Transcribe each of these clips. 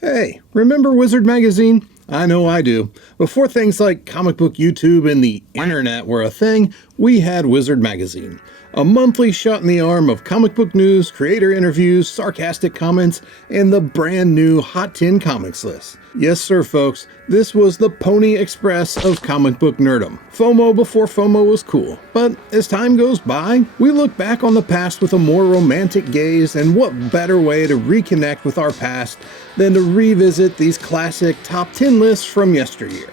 Hey, remember Wizard Magazine? I know I do. Before things like comic book YouTube and the internet were a thing, we had Wizard Magazine. A monthly shot in the arm of comic book news, creator interviews, sarcastic comments, and the brand new Hot 10 Comics list. Yes sir folks, this was the Pony Express of comic book nerdom. FOMO before FOMO was cool, but as time goes by, we look back on the past with a more romantic gaze, and what better way to reconnect with our past than to revisit these classic top 10 lists from yesteryear.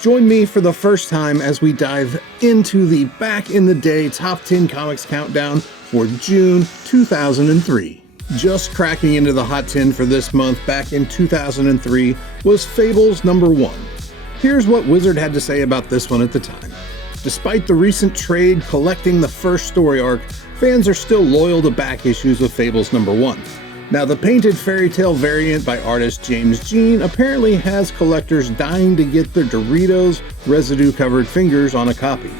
Join me for the first time as we dive into the back in the day top 10 comics countdown for June 2003. Just cracking into the Hot 10 for this month back in 2003 was Fables #1. Here's what Wizard had to say about this one at the time. Despite the recent trade collecting the first story arc, fans are still loyal to back issues of Fables #1. Now, the painted fairy tale variant by artist James Jean apparently has collectors dying to get their Doritos residue-covered fingers on a copy.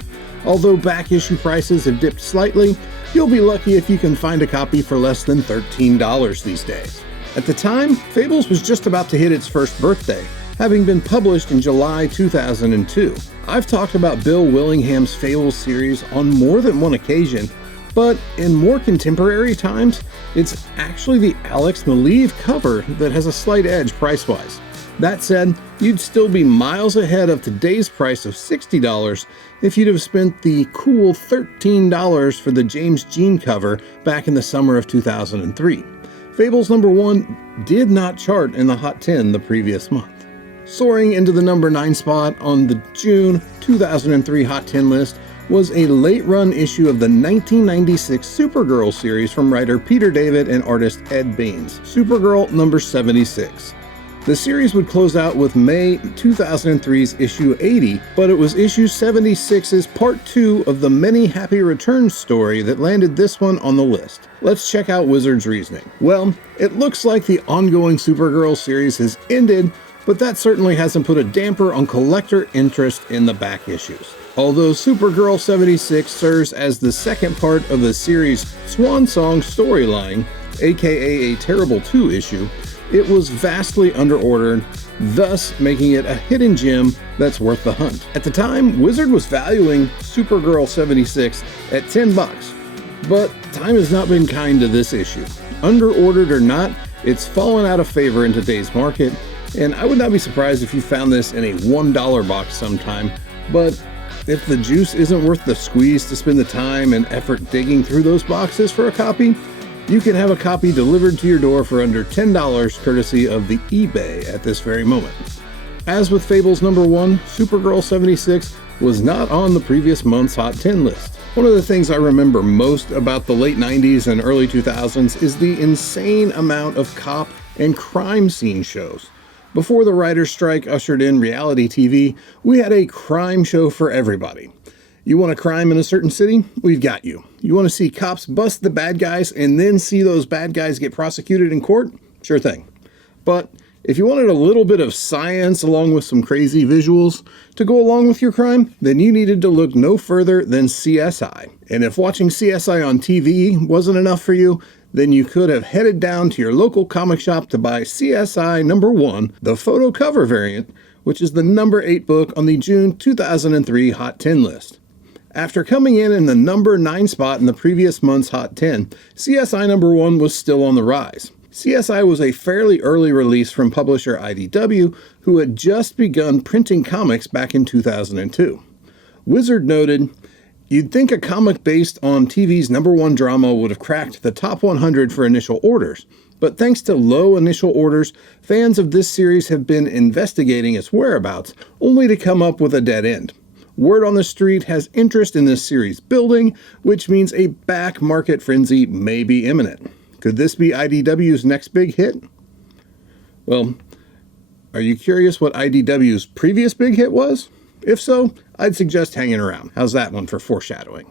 Although back issue prices have dipped slightly, you'll be lucky if you can find a copy for less than $13 these days. At the time, Fables was just about to hit its first birthday, having been published in July 2002. I've talked about Bill Willingham's Fables series on more than one occasion, but in more contemporary times, it's actually the Alex Maleev cover that has a slight edge price-wise. That said, you'd still be miles ahead of today's price of $60 if you'd have spent the cool $13 for the James Jean cover back in the summer of 2003. Fables #1 did not chart in the Hot 10 the previous month. Soaring into the #9 spot on the June 2003 Hot 10 list was a late-run issue of the 1996 Supergirl series from writer Peter David and artist Ed Baines, Supergirl #76. The series would close out with May 2003's issue 80, but it was issue 76's part 2 of the Many Happy Returns story that landed this one on the list. Let's check out Wizard's reasoning. Well, it looks like the ongoing Supergirl series has ended, but that certainly hasn't put a damper on collector interest in the back issues. Although Supergirl 76 serves as the second part of the series' Swan Song storyline, aka a Terrible 2 issue, it was vastly underordered, thus making it a hidden gem that's worth the hunt. At the time, Wizard was valuing Supergirl 76 at $10, but time has not been kind to this issue. Underordered or not, it's fallen out of favor in today's market, and I would not be surprised if you found this in a $1 box sometime, but if the juice isn't worth the squeeze to spend the time and effort digging through those boxes for a copy, you can have a copy delivered to your door for under $10 courtesy of the eBay at this very moment. As with Fables #1, Supergirl 76 was not on the previous month's Hot 10 list. One of the things I remember most about the late 90s and early 2000s is the insane amount of cop and crime scene shows. Before the writer's strike ushered in reality TV, we had a crime show for everybody. You want a crime in a certain city? We've got you. You want to see cops bust the bad guys and then see those bad guys get prosecuted in court? Sure thing. But if you wanted a little bit of science along with some crazy visuals to go along with your crime, then you needed to look no further than CSI. And if watching CSI on TV wasn't enough for you, then you could have headed down to your local comic shop to buy CSI #1, the photo cover variant, which is the #8 book on the June 2003 Hot 10 list. After coming in the #9 spot in the previous month's Hot 10, CSI #1 was still on the rise. CSI was a fairly early release from publisher IDW, who had just begun printing comics back in 2002. Wizard noted, "You'd think a comic based on TV's #1 drama would have cracked the top 100 for initial orders, but thanks to low initial orders, fans of this series have been investigating its whereabouts, only to come up with a dead end. Word on the street has interest in this series building, which means a back market frenzy may be imminent. Could this be IDW's next big hit?" Well, are you curious what IDW's previous big hit was? If so, I'd suggest hanging around. How's that one for foreshadowing?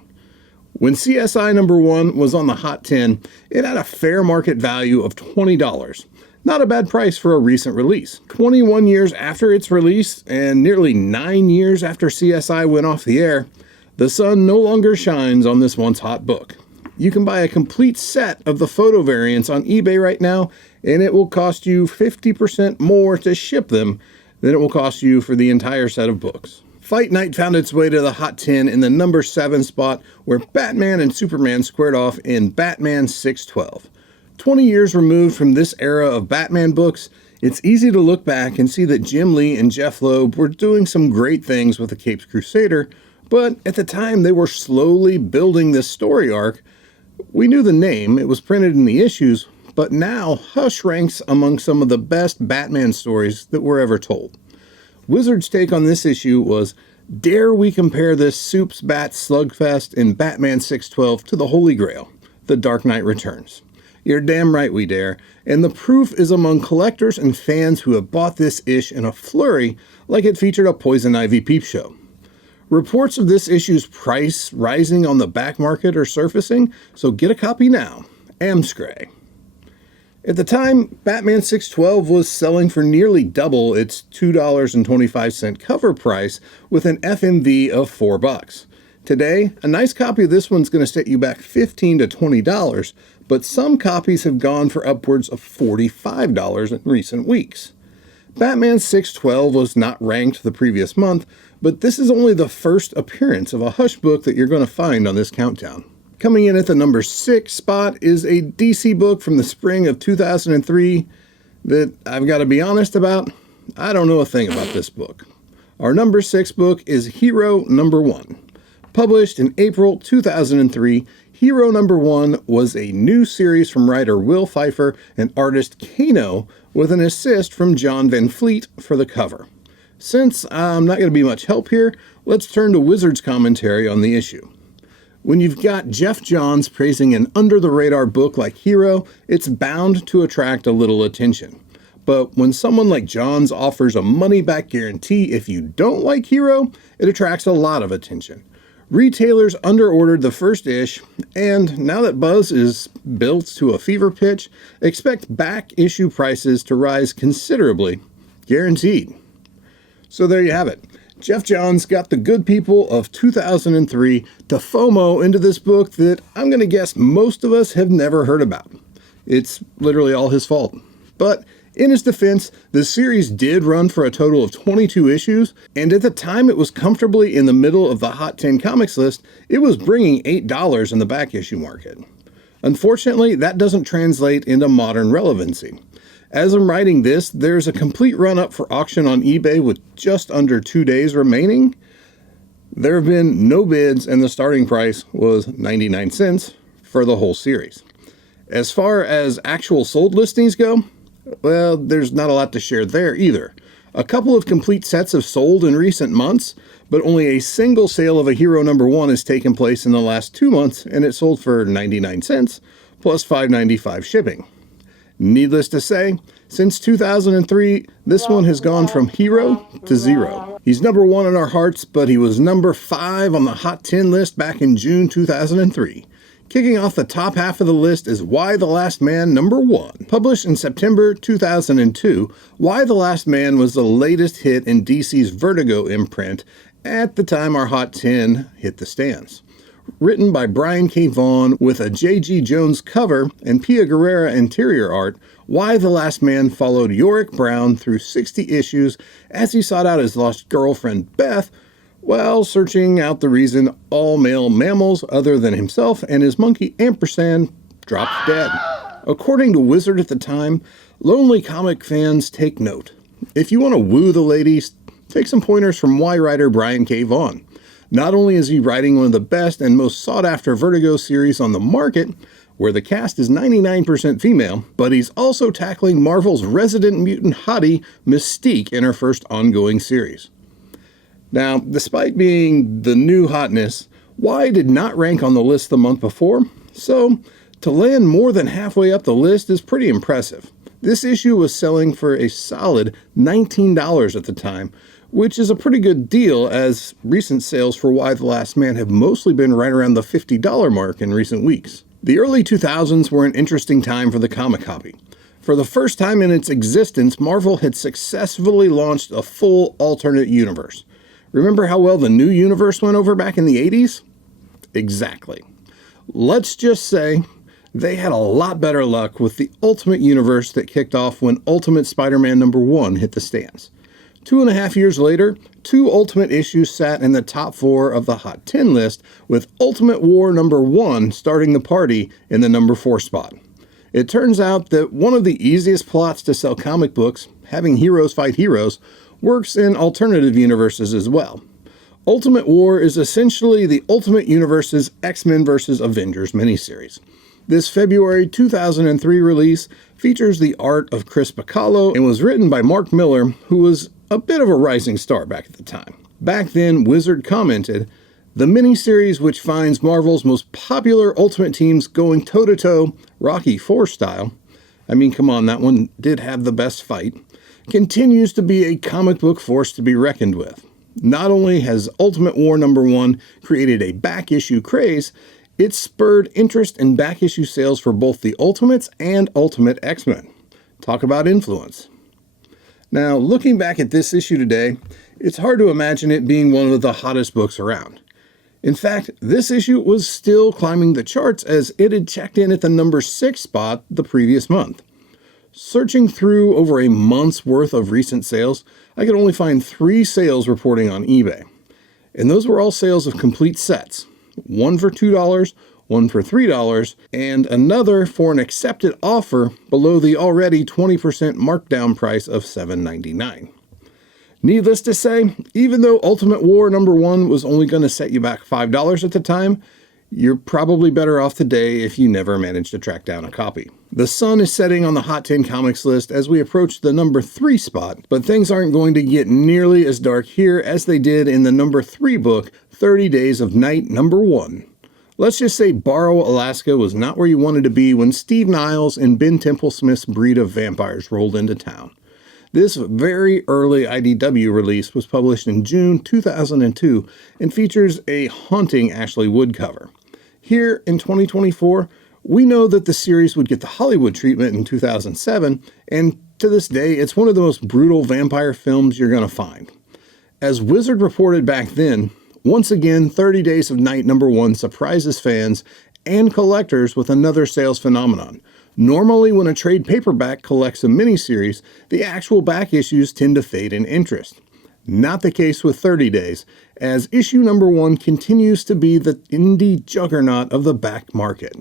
When CSI #1 was on the Hot 10, it had a fair market value of $20. Not a bad price for a recent release. 21 years after its release, and nearly 9 years after CSI went off the air, the sun no longer shines on this once hot book. You can buy a complete set of the photo variants on eBay right now, and it will cost you 50% more to ship them than it will cost you for the entire set of books. Fight Night found its way to the Hot 10 in the number 7 spot, where Batman and Superman squared off in Batman 612. 20 years removed from this era of Batman books, it's easy to look back and see that Jim Lee and Jeff Loeb were doing some great things with the Capes Crusader, but at the time they were slowly building this story arc. We knew the name, it was printed in the issues, but now Hush ranks among some of the best Batman stories that were ever told. Wizard's take on this issue was, dare we compare this Soups Bat slugfest in Batman 612 to the Holy Grail, The Dark Knight Returns? You're damn right we dare, and the proof is among collectors and fans who have bought this ish in a flurry like it featured a Poison Ivy peep show. Reports of this issue's price rising on the back market are surfacing, so get a copy now. Amscray. At the time, Batman 612 was selling for nearly double its $2.25 cover price with an FMV of $4. Today, a nice copy of this one's going to set you back $15 to $20, but some copies have gone for upwards of $45 in recent weeks. Batman 612 was not ranked the previous month, but this is only the first appearance of a Hush book that you're going to find on this countdown. Coming in at the number 6 spot is a DC book from the spring of 2003 that I've got to be honest about. I don't know a thing about this book. Our number 6 book is Hero Number 1. Published in April 2003, Hero Number 1 was a new series from writer Will Pfeiffer and artist Kano with an assist from John Van Fleet for the cover. Since I'm not going to be much help here, let's turn to Wizard's commentary on the issue. When you've got Jeff Johns praising an under-the-radar book like Hero, it's bound to attract a little attention. But when someone like Johns offers a money-back guarantee if you don't like Hero, it attracts a lot of attention. Retailers underordered the first ish, and now that buzz is built to a fever pitch, expect back issue prices to rise considerably. Guaranteed. So there you have it. Jeff Johns got the good people of 2003 to FOMO into this book that I'm going to guess most of us have never heard about. It's literally all his fault. But in his defense, the series did run for a total of 22 issues, and at the time it was comfortably in the middle of the Hot 10 Comics list. It was bringing $8 in the back issue market. Unfortunately, that doesn't translate into modern relevancy. As I'm writing this, there's a complete run-up for auction on eBay with just under 2 days remaining. There have been no bids, and the starting price was 99 cents for the whole series. As far as actual sold listings go, well, there's not a lot to share there either. A couple of complete sets have sold in recent months, but only a single sale of a Hero Number 1 has taken place in the last 2 months, and it sold for 99 cents plus $5.95 shipping. Needless to say, since 2003, this one has gone from hero to zero. He's number 1 in our hearts, but he was number 5 on the Hot 10 list back in June 2003. Kicking off the top half of the list is Y the Last Man number 1. Published in September 2002, Y the Last Man was the latest hit in DC's Vertigo imprint at the time our Hot 10 hit the stands. Written by Brian K. Vaughan with a J.G. Jones cover and Pia Guerrera interior art, Y the Last Man followed Yorick Brown through 60 issues as he sought out his lost girlfriend Beth while searching out the reason all male mammals other than himself and his monkey Ampersand dropped dead. According to Wizard at the time, lonely comic fans take note. If you want to woo the ladies, take some pointers from Y writer Brian K. Vaughan. Not only is he writing one of the best and most sought-after Vertigo series on the market, where the cast is 99% female, but he's also tackling Marvel's resident mutant hottie, Mystique, in her first ongoing series. Now, despite being the new hotness, Y did not rank on the list the month before, so to land more than halfway up the list is pretty impressive. This issue was selling for a solid $19 at the time, which is a pretty good deal as recent sales for Y the Last Man have mostly been right around the $50 mark in recent weeks. The early 2000s were an interesting time for the comic hobby. For the first time in its existence, Marvel had successfully launched a full alternate universe. Remember how well the new universe went over back in the 80s? Exactly. Let's just say they had a lot better luck with the Ultimate Universe that kicked off when Ultimate Spider-Man #1 hit the stands. 2.5 years later, 2 Ultimate issues sat in the top 4 of the Hot 10 list, with Ultimate War #1 starting the party in the #4 spot. It turns out that one of the easiest plots to sell comic books, having heroes fight heroes, works in alternative universes as well. Ultimate War is essentially the Ultimate Universe's X-Men vs. Avengers miniseries. This February 2003 release features the art of Chris Bacalo and was written by Mark Miller, who was a bit of a rising star back at the time. Back then, Wizard commented, "The miniseries, which finds Marvel's most popular Ultimate teams going toe-to-toe, Rocky IV style," I mean, come on, that one did have the best fight, "continues to be a comic book force to be reckoned with. Not only has Ultimate War #1 created a back-issue craze, it spurred interest in back-issue sales for both the Ultimates and Ultimate X-Men. Talk about influence." Now, looking back at this issue today, it's hard to imagine it being one of the hottest books around. In fact, this issue was still climbing the charts as it had checked in at the #6 spot the previous month. Searching through over a month's worth of recent sales, I could only find 3 sales reporting on eBay. And those were all sales of complete sets. One for $2, one for $3, and another for an accepted offer below the already 20% markdown price of $7.99. Needless to say, even though Ultimate War #1 was only going to set you back $5 at the time, you're probably better off today if you never managed to track down a copy. The sun is setting on the Hot 10 Comics list as we approach the #3 spot, but things aren't going to get nearly as dark here as they did in the #3 book, 30 Days of Night #1. Let's just say Barrow, Alaska was not where you wanted to be when Steve Niles and Ben Temple-Smith's breed of vampires rolled into town. This very early IDW release was published in June 2002 and features a haunting Ashley Wood cover. Here in 2024, we know that the series would get the Hollywood treatment in 2007, and to this day, it's one of the most brutal vampire films you're going to find. As Wizard reported back then, once again, 30 Days of Night #1 surprises fans and collectors with another sales phenomenon. Normally, when a trade paperback collects a miniseries, the actual back issues tend to fade in interest. Not the case with 30 Days, as issue #1 continues to be the indie juggernaut of the back market.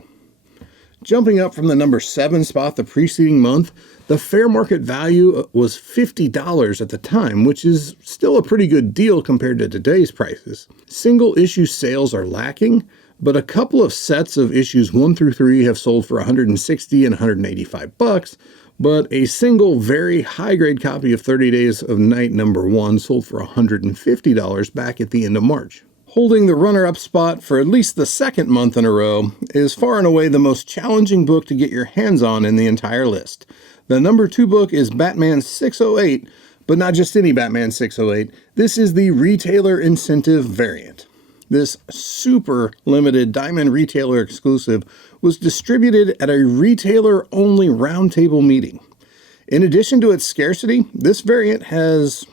Jumping up from the #7 spot the preceding month, the fair market value was $50 at the time, which is still a pretty good deal compared to today's prices. Single issue sales are lacking, but a couple of sets of issues 1 through 3 have sold for $160 and $185, but a single very high-grade copy of 30 Days of Night #1 sold for $150 back at the end of March. Holding the runner-up spot for at least the second month in a row is far and away the most challenging book to get your hands on in the entire list. The #2 book is Batman 608, but not just any Batman 608. This is the retailer incentive variant. This super limited Diamond retailer exclusive was distributed at a retailer-only roundtable meeting. In addition to its scarcity, this variant has,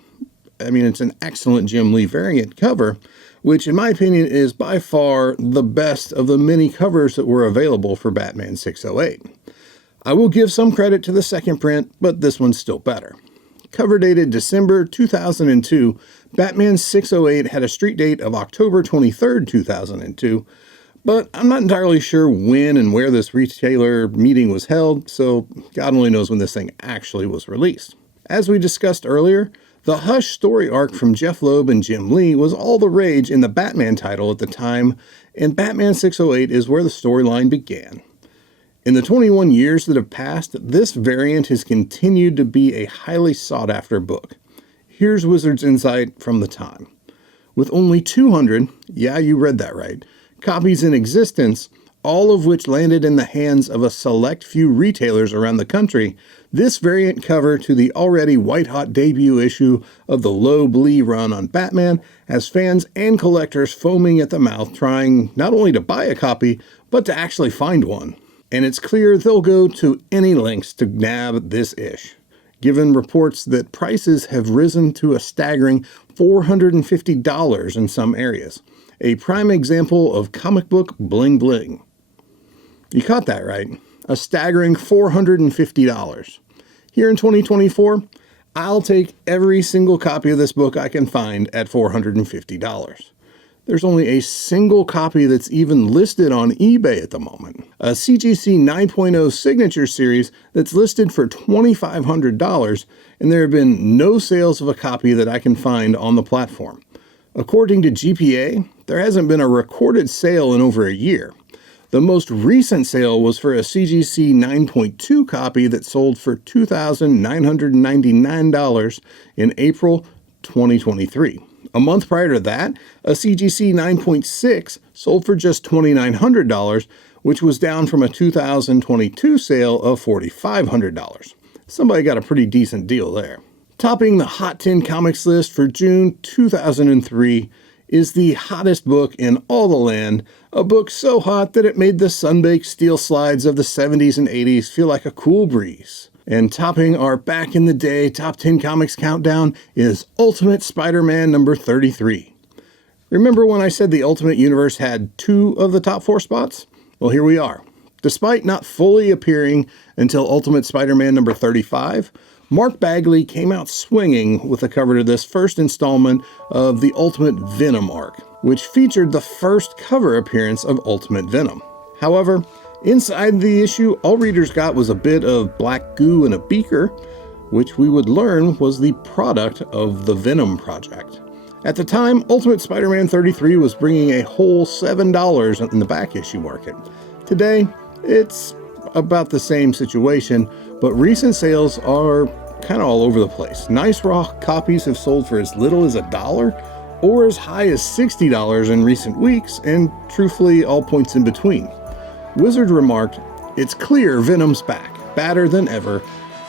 it's an excellent Jim Lee variant cover, which in my opinion is by far the best of the many covers that were available for Batman 608. I will give some credit to the second print, but this one's still better. Cover dated December 2002, Batman 608 had a street date of October 23rd, 2002, but I'm not entirely sure when and where this retailer meeting was held, so God only knows when this thing actually was released. As we discussed earlier, the Hush story arc from Jeff Loeb and Jim Lee was all the rage in the Batman title at the time, and Batman 608 is where the storyline began. In the 21 years that have passed, this variant has continued to be a highly sought-after book. Here's Wizard's insight from the time. With only 200, yeah, you read that right, copies in existence, all of which landed in the hands of a select few retailers around the country, this variant cover to the already white-hot debut issue of the Loeb Lee run on Batman has fans and collectors foaming at the mouth trying not only to buy a copy, but to actually find one. And it's clear they'll go to any lengths to nab this ish, given reports that prices have risen to a staggering $450 in some areas. A prime example of comic book bling bling. You caught that right. A staggering $450. Here in 2024, I'll take every single copy of this book I can find at $450. There's only a single copy that's even listed on eBay at the moment. A CGC 9.0 signature series that's listed for $2,500, and there have been no sales of a copy that I can find on the platform. According to GPA, there hasn't been a recorded sale in over a year. The most recent sale was for a CGC 9.2 copy that sold for $2,999 in April 2023. A month prior to that, a CGC 9.6 sold for just $2,900, which was down from a 2022 sale of $4,500. Somebody got a pretty decent deal there. Topping the Hot 10 Comics list for June 2003 is the hottest book in all the land, a book so hot that it made the sun-baked steel slides of the 70s and 80s feel like a cool breeze. And topping our back in the day Top 10 Comics countdown is Ultimate Spider-Man number 33. Remember when I said the Ultimate Universe had 2 of the top 4 spots? Well, here we are. Despite not fully appearing until Ultimate Spider-Man number 35, Mark Bagley came out swinging with the cover to this first installment of the Ultimate Venom arc, which featured the first cover appearance of Ultimate Venom. However, inside the issue, all readers got was a bit of black goo in a beaker, which we would learn was the product of the Venom Project. At the time, Ultimate Spider-Man 33 was bringing a whole $7 in the back issue market. Today, it's about the same situation, but recent sales are kind of all over the place. Nice raw copies have sold for as little as $1 or as high as $60 in recent weeks, and truthfully, all points in between. Wizard remarked, "It's clear Venom's back, badder than ever,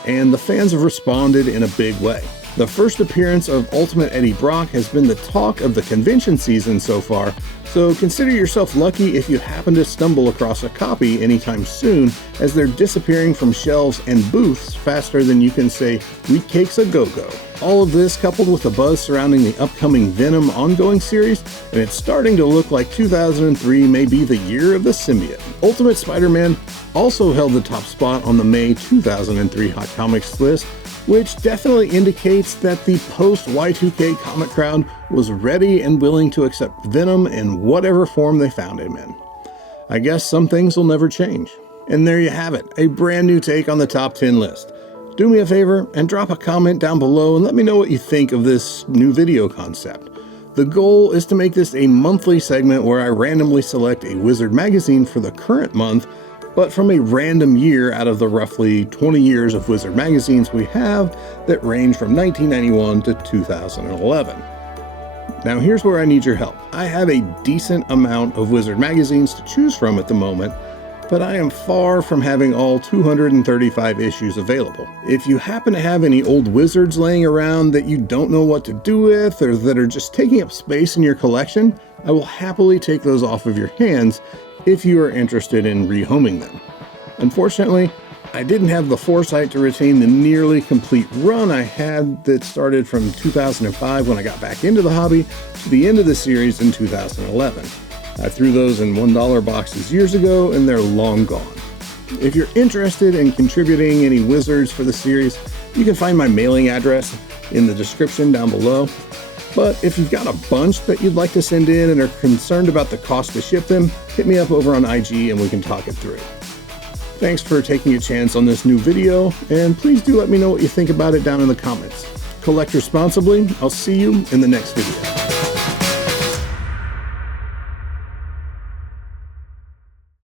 and the fans have responded in a big way. The first appearance of Ultimate Eddie Brock has been the talk of the convention season so far, so consider yourself lucky if you happen to stumble across a copy anytime soon, as they're disappearing from shelves and booths faster than you can say, 'Wheat cakes a go-go.'" All of this coupled with the buzz surrounding the upcoming Venom ongoing series, and it's starting to look like 2003 may be the year of the symbiote. Ultimate Spider-Man also held the top spot on the May 2003 Hot Comics list, which definitely indicates that the post-Y2K comic crowd was ready and willing to accept Venom in whatever form they found him in. I guess some things will never change. And there you have it, a brand new take on the top 10 list. Do me a favor and drop a comment down below and let me know what you think of this new video concept. The goal is to make this a monthly segment where I randomly select a Wizard magazine for the current month, but from a random year out of the roughly 20 years of Wizard magazines we have that range from 1991 to 2011. Now here's where I need your help. I have a decent amount of Wizard magazines to choose from at the moment, but I am far from having all 235 issues available. If you happen to have any old Wizards laying around that you don't know what to do with or that are just taking up space in your collection, I will happily take those off of your hands if you are interested in rehoming them. Unfortunately, I didn't have the foresight to retain the nearly complete run I had that started from 2005 when I got back into the hobby to the end of the series in 2011. I threw those in $1 boxes years ago and they're long gone. If you're interested in contributing any Wizards for the series, you can find my mailing address in the description down below. But if you've got a bunch that you'd like to send in and are concerned about the cost to ship them, hit me up over on IG and we can talk it through. Thanks for taking a chance on this new video, and please do let me know what you think about it down in the comments. Collect responsibly. I'll see you in the next video.